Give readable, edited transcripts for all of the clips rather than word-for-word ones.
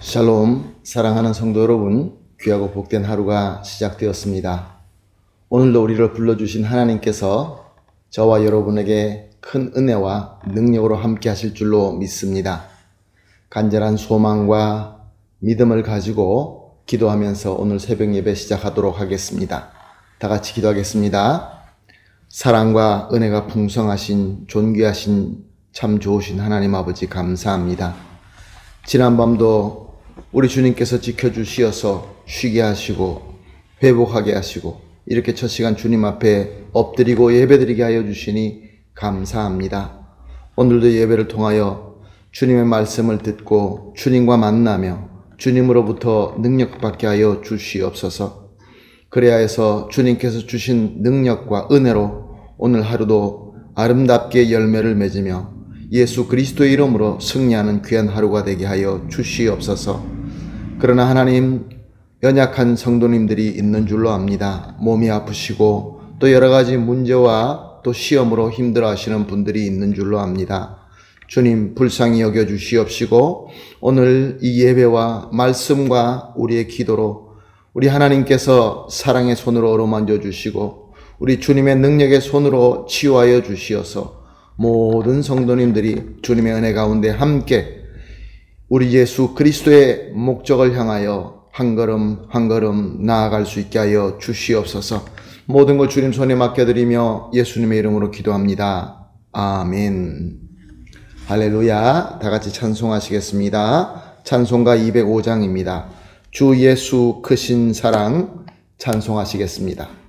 샬롬, 사랑하는 성도 여러분, 귀하고 복된 하루가 시작되었습니다. 오늘도 우리를 불러주신 하나님께서 저와 여러분에게 큰 은혜와 능력으로 함께 하실 줄로 믿습니다. 간절한 소망과 믿음을 가지고 기도하면서 오늘 새벽 예배 시작하도록 하겠습니다. 다 같이 기도하겠습니다. 사랑과 은혜가 풍성하신 존귀하신 참 좋으신 하나님 아버지 감사합니다. 지난밤도 우리 주님께서 지켜주시어서 쉬게 하시고 회복하게 하시고 이렇게 첫 시간 주님 앞에 엎드리고 예배드리게 하여 주시니 감사합니다. 오늘도 예배를 통하여 주님의 말씀을 듣고 주님과 만나며 주님으로부터 능력받게 하여 주시옵소서. 그래야 해서 주님께서 주신 능력과 은혜로 오늘 하루도 아름답게 열매를 맺으며 예수 그리스도의 이름으로 승리하는 귀한 하루가 되게 하여 주시옵소서. 그러나 하나님, 연약한 성도님들이 있는 줄로 압니다. 몸이 아프시고 또 여러 가지 문제와 또 시험으로 힘들어하시는 분들이 있는 줄로 압니다. 주님 불쌍히 여겨 주시옵시고 오늘 이 예배와 말씀과 우리의 기도로 우리 하나님께서 사랑의 손으로 어루만져 주시고 우리 주님의 능력의 손으로 치유하여 주시어서 모든 성도님들이 주님의 은혜 가운데 함께 우리 예수 그리스도의 목적을 향하여 한 걸음 한 걸음 나아갈 수 있게 하여 주시옵소서. 모든 것 주님 손에 맡겨드리며 예수님의 이름으로 기도합니다. 아멘. 할렐루야. 다 같이 찬송하시겠습니다. 찬송가 205장입니다. 주 예수 크신 사랑 찬송하시겠습니다.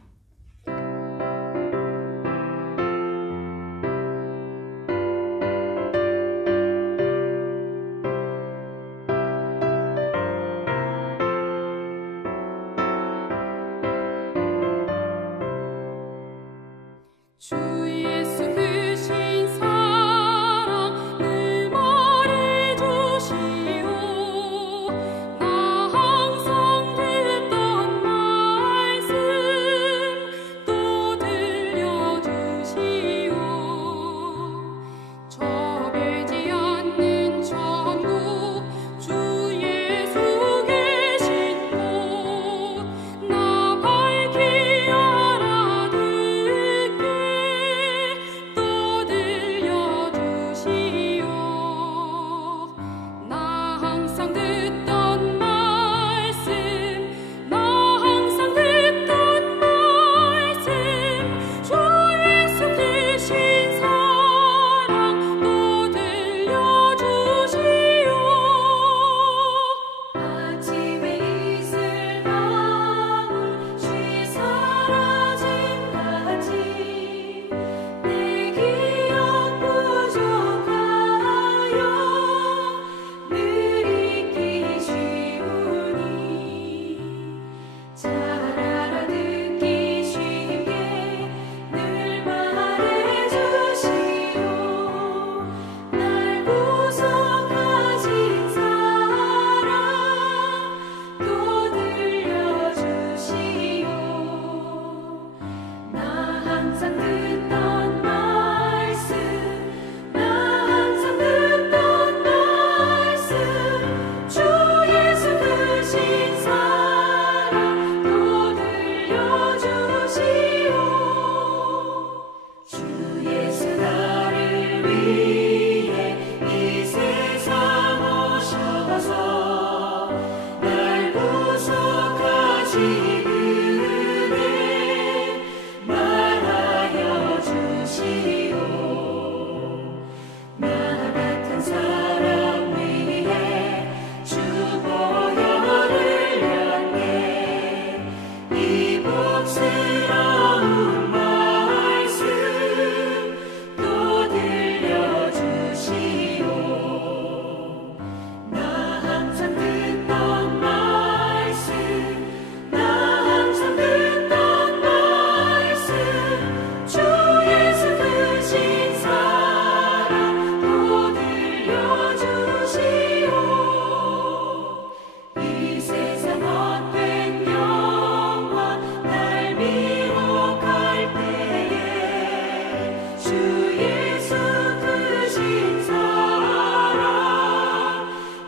예수 크신 사랑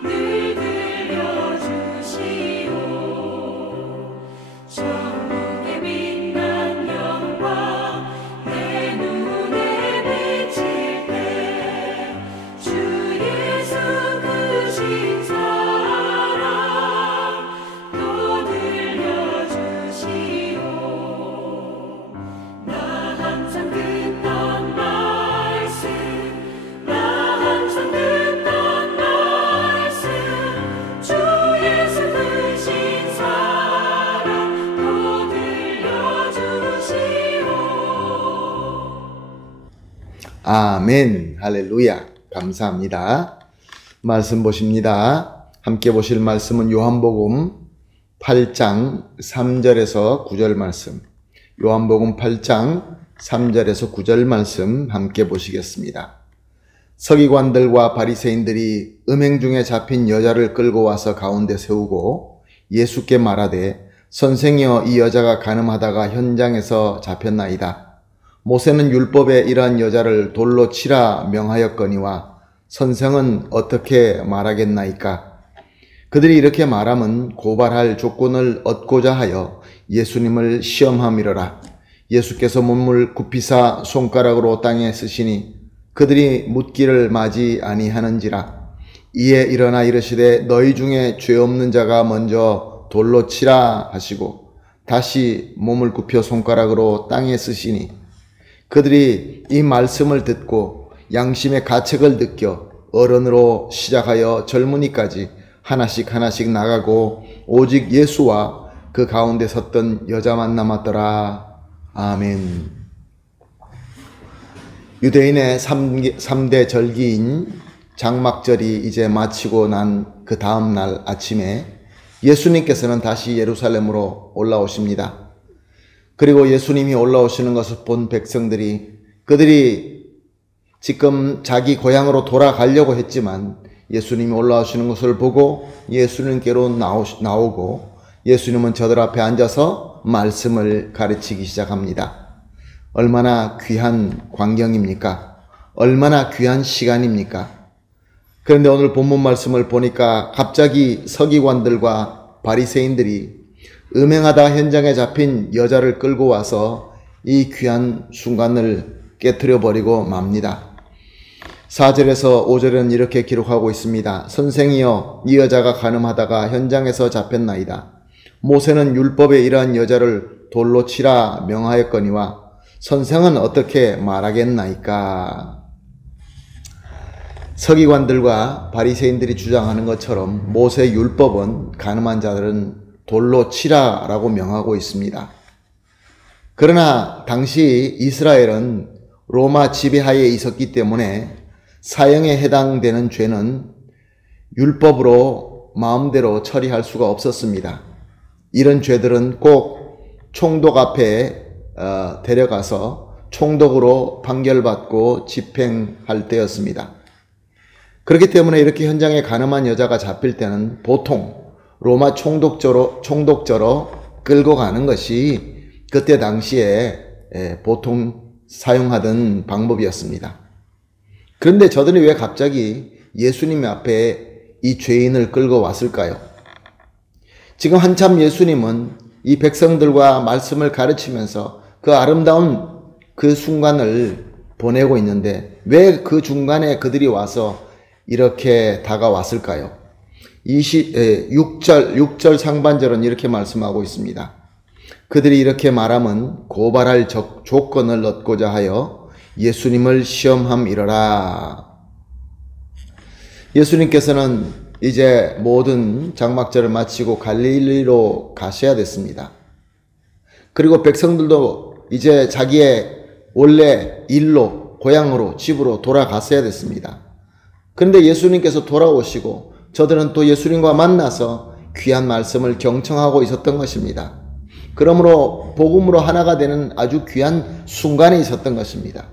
늘 들려 아멘. 할렐루야. 감사합니다. 말씀 보십니다. 함께 보실 말씀은 요한복음 8장 3절에서 9절 말씀. 요한복음 8장 3절에서 9절 말씀 함께 보시겠습니다. 서기관들과 바리새인들이 음행 중에 잡힌 여자를 끌고 와서 가운데 세우고 예수께 말하되 선생이여 이 여자가 간음하다가 현장에서 잡혔나이다. 모세는 율법에 이러한 여자를 돌로 치라 명하였거니와 선생은 어떻게 말하겠나이까? 그들이 이렇게 말함은 고발할 조건을 얻고자 하여 예수님을 시험함이로라. 예수께서 몸을 굽히사 손가락으로 땅에 쓰시니 그들이 묻기를 마지 아니하는지라. 이에 일어나 이르시되 너희 중에 죄 없는 자가 먼저 돌로 치라 하시고 다시 몸을 굽혀 손가락으로 땅에 쓰시니 그들이 이 말씀을 듣고 양심의 가책을 느껴 어른으로 시작하여 젊은이까지 하나씩 나가고 오직 예수와 그 가운데 섰던 여자만 남았더라. 아멘. 유대인의 3대 절기인 장막절이 이제 마치고 난 그 다음 날 아침에 예수님께서는 다시 예루살렘으로 올라오십니다. 그리고 예수님이 올라오시는 것을 본 백성들이 그들이 지금 자기 고향으로 돌아가려고 했지만 예수님이 올라오시는 것을 보고 예수님께로 나오고 예수님은 저들 앞에 앉아서 말씀을 가르치기 시작합니다. 얼마나 귀한 광경입니까? 얼마나 귀한 시간입니까? 그런데 오늘 본문 말씀을 보니까 갑자기 서기관들과 바리새인들이 음행하다 현장에 잡힌 여자를 끌고 와서 이 귀한 순간을 깨트려 버리고 맙니다. 4절에서 5절은 이렇게 기록하고 있습니다. 선생이여 이 여자가 간음하다가 현장에서 잡혔나이다. 모세는 율법에 이러한 여자를 돌로 치라 명하였거니와 선생은 어떻게 말하겠나이까? 서기관들과 바리새인들이 주장하는 것처럼 모세 율법은 간음한 자들은 돌로 치라라고 명하고 있습니다. 그러나 당시 이스라엘은 로마 지배하에 있었기 때문에 사형에 해당되는 죄는 율법으로 마음대로 처리할 수가 없었습니다. 이런 죄들은 꼭 총독 앞에 데려가서 총독으로 판결받고 집행할 때였습니다. 그렇기 때문에 이렇게 현장에 간음한 여자가 잡힐 때는 보통 로마 총독저로 끌고 가는 것이 그때 당시에 보통 사용하던 방법이었습니다. 그런데 저들이 왜 갑자기 예수님 앞에 이 죄인을 끌고 왔을까요? 지금 한참 예수님은 이 백성들과 말씀을 가르치면서 그 아름다운 그 순간을 보내고 있는데 왜 그 중간에 그들이 와서 이렇게 다가왔을까요? 6절 상반절은 이렇게 말씀하고 있습니다. 그들이 이렇게 말함은 고발할 조건을 얻고자 하여 예수님을 시험함이로라. 예수님께서는 이제 모든 장막절을 마치고 갈릴리로 가셔야 됐습니다. 그리고 백성들도 이제 자기의 원래 일로 고향으로 집으로 돌아갔어야 됐습니다. 그런데 예수님께서 돌아오시고 저들은 또 예수님과 만나서 귀한 말씀을 경청하고 있었던 것입니다. 그러므로 복음으로 하나가 되는 아주 귀한 순간에 있었던 것입니다.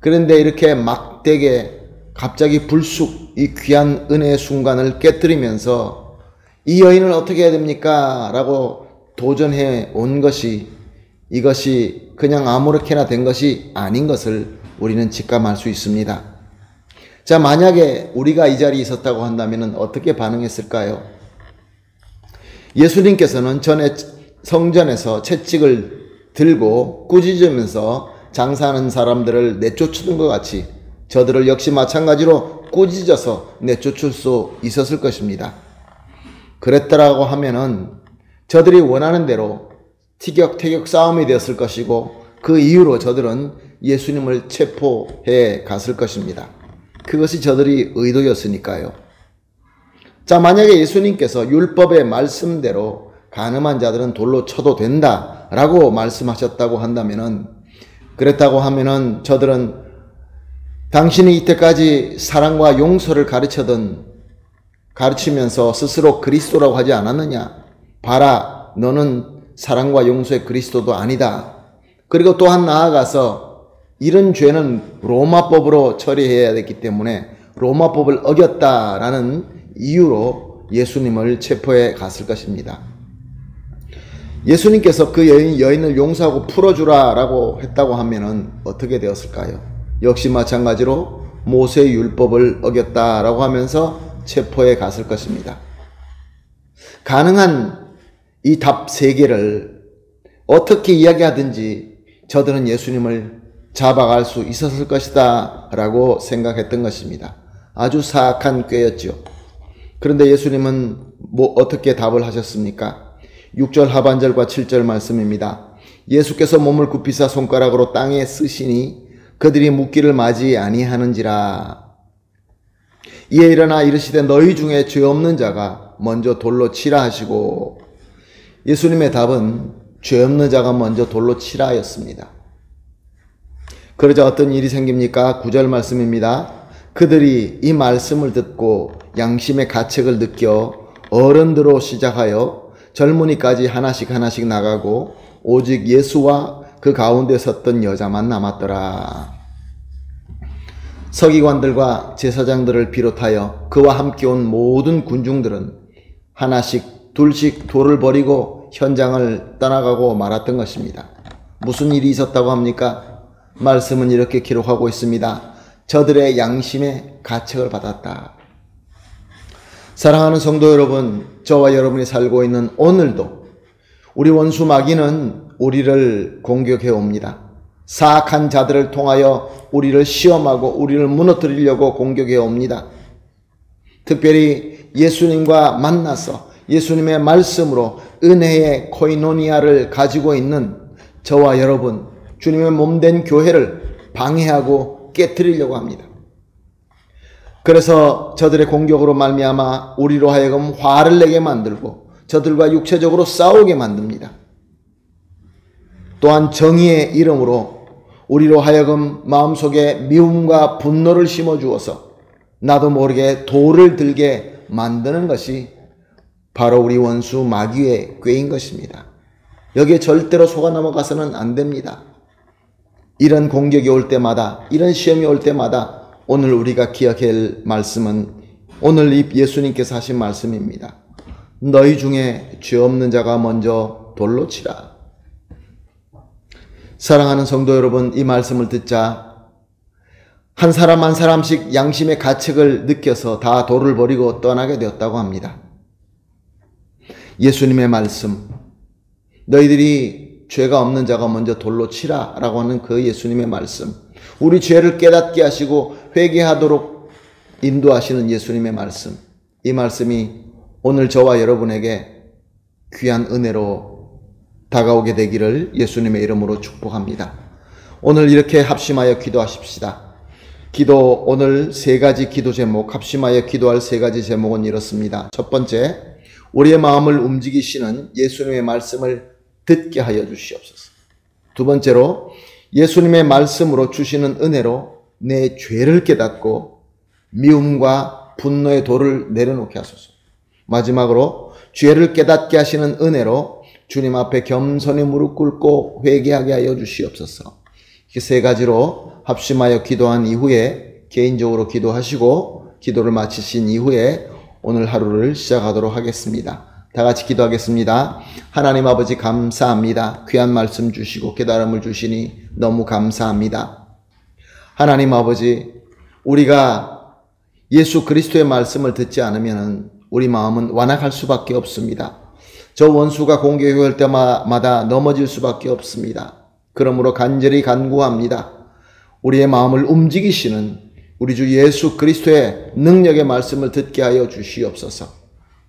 그런데 이렇게 막대게 갑자기 불쑥 이 귀한 은혜의 순간을 깨뜨리면서 이 여인을 어떻게 해야 됩니까? 라고 도전해 온 것이 이것이 그냥 아무렇게나 된 것이 아닌 것을 우리는 직감할 수 있습니다. 자, 만약에 우리가 이 자리에 있었다고 한다면 어떻게 반응했을까요? 예수님께서는 전에 성전에서 채찍을 들고 꾸짖으면서 장사하는 사람들을 내쫓는 것 같이 저들을 역시 마찬가지로 꾸짖어서 내쫓을 수 있었을 것입니다. 그랬더라고 하면은 저들이 원하는 대로 티격태격 싸움이 되었을 것이고 그 이후로 저들은 예수님을 체포해 갔을 것입니다. 그것이 저들이 의도였으니까요. 자, 만약에 예수님께서 율법의 말씀대로 간음한 자들은 돌로 쳐도 된다라고 말씀하셨다고 한다면은, 그랬다고 하면은 저들은 당신이 이때까지 사랑과 용서를 가르치면서 스스로 그리스도라고 하지 않았느냐? 봐라, 너는 사랑과 용서의 그리스도도 아니다. 그리고 또한 나아가서 이런 죄는 로마법으로 처리해야 됐기 때문에 로마법을 어겼다라는 이유로 예수님을 체포해 갔을 것입니다. 예수님께서 그 여인을 용서하고 풀어주라라고 했다고 하면은 어떻게 되었을까요? 역시 마찬가지로 모세의 율법을 어겼다라고 하면서 체포해 갔을 것입니다. 가능한 이 답 세 개를 어떻게 이야기하든지 저들은 예수님을 잡아갈 수 있었을 것이다 라고 생각했던 것입니다. 아주 사악한 꾀였죠. 그런데 예수님은 어떻게 답을 하셨습니까? 6절 하반절과 7절 말씀입니다. 예수께서 몸을 굽히사 손가락으로 땅에 쓰시니 그들이 묻기를 맞이 아니하는지라. 이에 일어나 이르시되 너희 중에 죄 없는 자가 먼저 돌로 치라 하시고, 예수님의 답은 죄 없는 자가 먼저 돌로 치라 였습니다. 그러자 어떤 일이 생깁니까? 9절 말씀입니다. 그들이 이 말씀을 듣고 양심의 가책을 느껴 어른들로 시작하여 젊은이까지 하나씩 나가고 오직 예수와 그 가운데 섰던 여자만 남았더라. 서기관들과 제사장들을 비롯하여 그와 함께 온 모든 군중들은 하나씩 둘씩 돌을 버리고 현장을 떠나가고 말았던 것입니다. 무슨 일이 있었다고 합니까? 말씀은 이렇게 기록하고 있습니다. 저들의 양심의 가책을 받았다. 사랑하는 성도 여러분, 저와 여러분이 살고 있는 오늘도 우리 원수 마귀는 우리를 공격해 옵니다. 사악한 자들을 통하여 우리를 시험하고 우리를 무너뜨리려고 공격해 옵니다. 특별히 예수님과 만나서 예수님의 말씀으로 은혜의 코이노니아를 가지고 있는 저와 여러분, 주님의 몸된 교회를 방해하고 깨트리려고 합니다. 그래서 저들의 공격으로 말미암아 우리로 하여금 화를 내게 만들고 저들과 육체적으로 싸우게 만듭니다. 또한 정의의 이름으로 우리로 하여금 마음속에 미움과 분노를 심어주어서 나도 모르게 돌을 들게 만드는 것이 바로 우리 원수 마귀의 꾀인 것입니다. 여기에 절대로 속아 넘어가서는 안 됩니다. 이런 공격이 올 때마다, 이런 시험이 올 때마다 오늘 우리가 기억해야 할 말씀은 오늘 이 예수님께서 하신 말씀입니다. 너희 중에 죄 없는 자가 먼저 돌로 치라. 사랑하는 성도 여러분, 이 말씀을 듣자 한 사람 한 사람씩 양심의 가책을 느껴서 다 돌을 버리고 떠나게 되었다고 합니다. 예수님의 말씀, 너희들이 죄가 없는 자가 먼저 돌로 치라 라고 하는 그 예수님의 말씀, 우리 죄를 깨닫게 하시고 회개하도록 인도하시는 예수님의 말씀, 이 말씀이 오늘 저와 여러분에게 귀한 은혜로 다가오게 되기를 예수님의 이름으로 축복합니다. 오늘 이렇게 합심하여 기도하십시다. 오늘 세 가지 기도 제목, 합심하여 기도할 세 가지 제목은 이렇습니다. 첫 번째, 우리의 마음을 움직이시는 예수님의 말씀을 듣게 하여 주시옵소서. 두 번째로, 예수님의 말씀으로 주시는 은혜로 내 죄를 깨닫고 미움과 분노의 돌을 내려놓게 하소서. 마지막으로, 죄를 깨닫게 하시는 은혜로 주님 앞에 겸손히 무릎 꿇고 회개하게 하여 주시옵소서. 이 세 가지로 합심하여 기도한 이후에 개인적으로 기도하시고 기도를 마치신 이후에 오늘 하루를 시작하도록 하겠습니다. 다 같이 기도하겠습니다. 하나님 아버지 감사합니다. 귀한 말씀 주시고 깨달음을 주시니 너무 감사합니다. 하나님 아버지, 우리가 예수 그리스도의 말씀을 듣지 않으면 우리 마음은 완악할 수밖에 없습니다. 저 원수가 공격할 때마다 넘어질 수밖에 없습니다. 그러므로 간절히 간구합니다. 우리의 마음을 움직이시는 우리 주 예수 그리스도의 능력의 말씀을 듣게 하여 주시옵소서.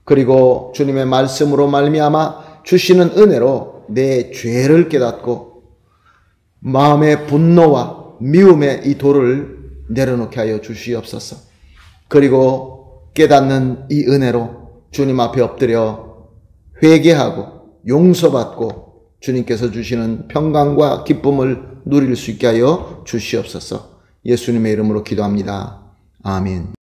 그리고 주님의 말씀으로 말미암아 주시는 은혜로 내 죄를 깨닫고 마음의 분노와 미움의 이 돌을 내려놓게 하여 주시옵소서. 그리고 깨닫는 이 은혜로 주님 앞에 엎드려 회개하고 용서받고 주님께서 주시는 평강과 기쁨을 누릴 수 있게 하여 주시옵소서. 예수님의 이름으로 기도합니다. 아멘.